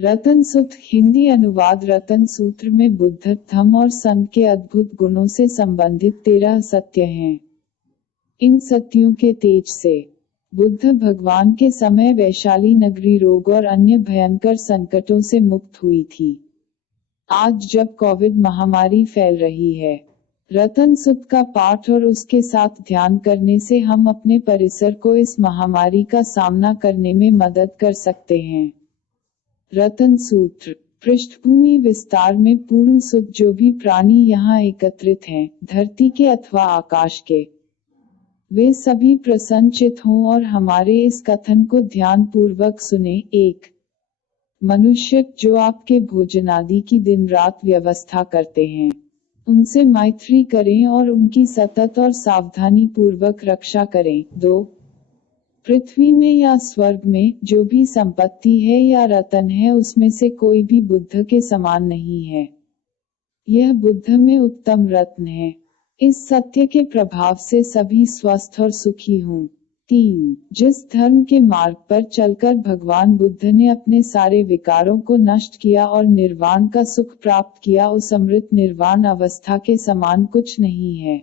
रतन सूत्र हिंदी अनुवाद रतन सूत्र में बुद्ध धम्म और संघ के अद्भुत गुणों से संबंधित 13 सत्य हैं। इन सत्यों के तेज से बुद्ध भगवान के समय वैशाली नगरी रोग और अन्य भयंकर संकटों से मुक्त हुई थी। आज जब कोविड महामारी फैल रही है, रतन सूत्र का पाठ और उसके साथ ध्यान करने से हम अपने परिसर को इस महामारी का सामना करने में मदद कर सकते हैं। रतन सूत्र पृष्ठभूमि विस्तार में पूर्ण सूत्र जो भी प्राणी यहाँ एकत्रित हैं, धरती के अथवा आकाश के, वे सभी प्रसन्नचित हों और हमारे इस कथन को ध्यान पूर्वक सुने। 1. मनुष्य जो आपके भोजनादि की दिन रात व्यवस्था करते हैं, उनसे मैत्री करें और उनकी सतत और सावधानी पूर्वक रक्षा करें। 2. पृथ्वी में या स्वर्ग में जो भी संपत्ति है या रतन है, उसमें से कोई भी बुद्ध के समान नहीं है। यह बुद्ध में उत्तम रत्न है। इस सत्य के प्रभाव से सभी स्वस्थ और सुखी हों। 3. जिस धर्म के मार्ग पर चलकर भगवान बुद्ध ने अपने सारे विकारों को नष्ट किया और निर्वाण का सुख प्राप्त किया, उस अमृत निर्वाण अवस्था के समान कुछ नहीं है।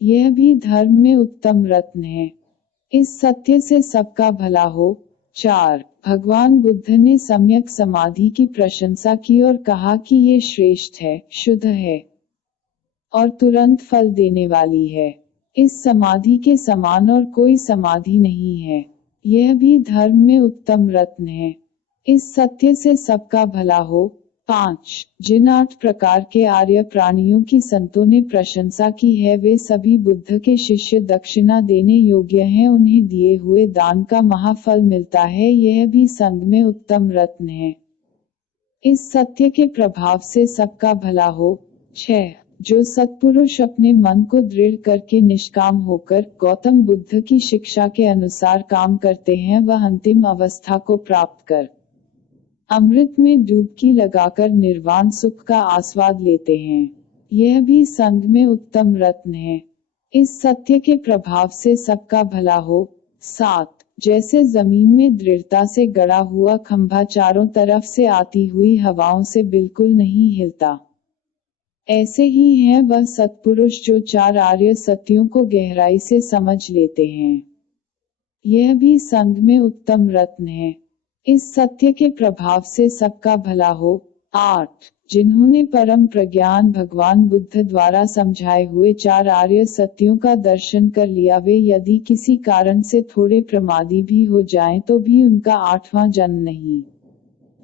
यह भी धर्म में उत्तम रत्न है। इस सत्य से सबका भला हो। 4. भगवान बुद्ध ने सम्यक समाधि की प्रशंसा की और कहा कि ये श्रेष्ठ है, शुद्ध है और तुरंत फल देने वाली है। इस समाधि के समान और कोई समाधि नहीं है। यह भी धर्म में उत्तम रत्न है। इस सत्य से सबका भला हो। 5. जिन 8 प्रकार के आर्य प्राणियों की संतों ने प्रशंसा की है, वे सभी बुद्ध के शिष्य दक्षिणा देने योग्य हैं। उन्हें दिए हुए दान का महाफल मिलता है। यह भी संघ में उत्तम रत्न है। इस सत्य के प्रभाव से सबका भला हो। 6. जो सत्पुरुष अपने मन को दृढ़ करके निष्काम होकर गौतम बुद्ध की शिक्षा के अनुसार काम करते हैं, वह अंतिम अवस्था को प्राप्त कर अमृत में डुबकी लगाकर निर्वाण सुख का आस्वाद लेते हैं। यह भी संघ में उत्तम रत्न है। इस सत्य के प्रभाव से सबका भला हो। 7. जैसे जमीन में दृढ़ता से गड़ा हुआ खंभा चारों तरफ से आती हुई हवाओं से बिल्कुल नहीं हिलता, ऐसे ही है वह सत्पुरुष जो 4 आर्य सत्यों को गहराई से समझ लेते हैं। यह भी संघ में उत्तम रत्न है। इस सत्य के प्रभाव से सबका भला हो। 8. जिन्होंने परम प्रज्ञान भगवान बुद्ध द्वारा समझाए हुए 4 आर्य सत्यों का दर्शन कर लिया, वे यदि किसी कारण से थोड़े प्रमादी भी हो जाएं तो भी उनका 8वां जन्म नहीं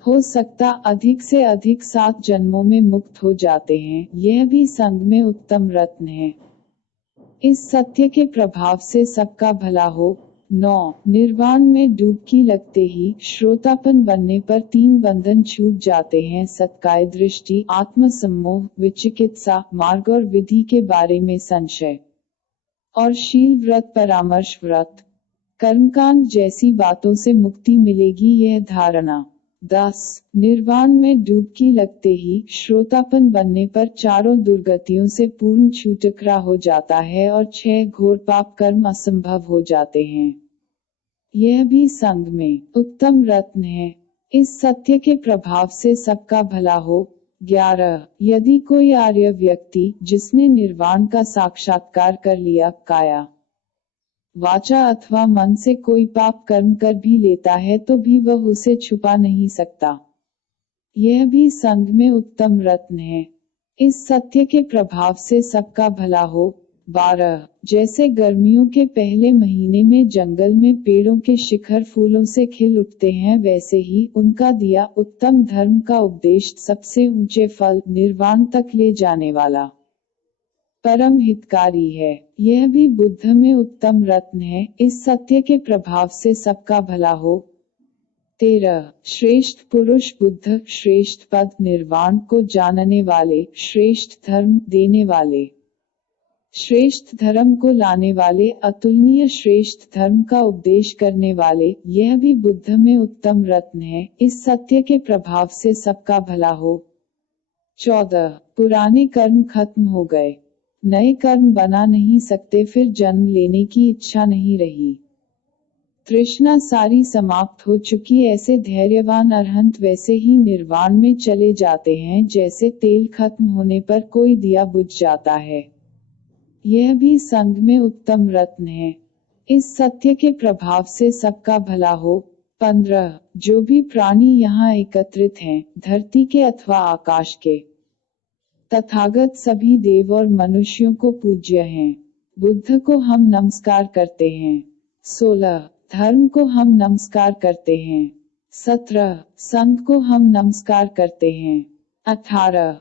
हो सकता, अधिक से अधिक 7 जन्मों में मुक्त हो जाते हैं। यह भी संघ में उत्तम रत्न है। इस सत्य के प्रभाव से सबका भला हो। 9. निर्वाण में डुबकी लगते ही श्रोतापन बनने पर 3 बंधन छूट जाते हैं: सत्काय दृष्टि, आत्मसम्मोह, विचिकित्सा, मार्ग और विधि के बारे में संशय, और शील व्रत, परामर्श व्रत, कर्मकांड जैसी बातों से मुक्ति मिलेगी, यह धारणा। 10. निर्वाण में डुबकी लगते ही श्रोतापन बनने पर चारों दुर्गतियों से पूर्ण छुटकारा हो जाता है और 6 घोर पाप कर्म असंभव हो जाते हैं। यह भी संघ में उत्तम रत्न है। इस सत्य के प्रभाव से सबका भला हो। 11. यदि कोई आर्य व्यक्ति जिसने निर्वाण का साक्षात्कार कर लिया, काया, वाचा अथवा मन से कोई पाप कर्म कर भी लेता है तो भी वह उसे छुपा नहीं सकता। यह भी संघ में उत्तम रत्न है। इस सत्य के प्रभाव से सबका भला हो। 12. जैसे गर्मियों के पहले महीने में जंगल में पेड़ों के शिखर फूलों से खिल उठते हैं, वैसे ही उनका दिया उत्तम धर्म का उपदेश सबसे ऊंचे फल निर्वाण तक ले जाने वाला परम हितकारी है। यह भी बुद्ध में उत्तम रत्न है। इस सत्य के प्रभाव से सबका भला हो। 13. श्रेष्ठ पुरुष बुद्ध श्रेष्ठ पद निर्वाण को जानने वाले, श्रेष्ठ धर्म देने वाले, श्रेष्ठ धर्म को लाने वाले, अतुलनीय श्रेष्ठ धर्म का उपदेश करने वाले, यह भी बुद्ध में उत्तम रत्न है। इस सत्य के प्रभाव से सबका भला हो। 14. पुराने कर्म खत्म हो गए, नए कर्म बना नहीं सकते, फिर जन्म लेने की इच्छा नहीं रही। तृष्णा सारी समाप्त हो चुकी, ऐसे धैर्यवान अरहंत वैसे ही निर्वाण में चले जाते हैं जैसे तेल खत्म होने पर कोई दिया बुझ जाता है। यह भी संग में उत्तम रत्न है। इस सत्य के प्रभाव से सबका भला हो। 15 जो भी प्राणी यहाँ एकत्रित हैं, धरती के अथवा आकाश के, तथागत सभी देव और मनुष्यों को पूज्य हैं। बुद्ध को हम नमस्कार करते हैं। 16 धर्म को हम नमस्कार करते हैं। 17 संत को हम नमस्कार करते हैं। 18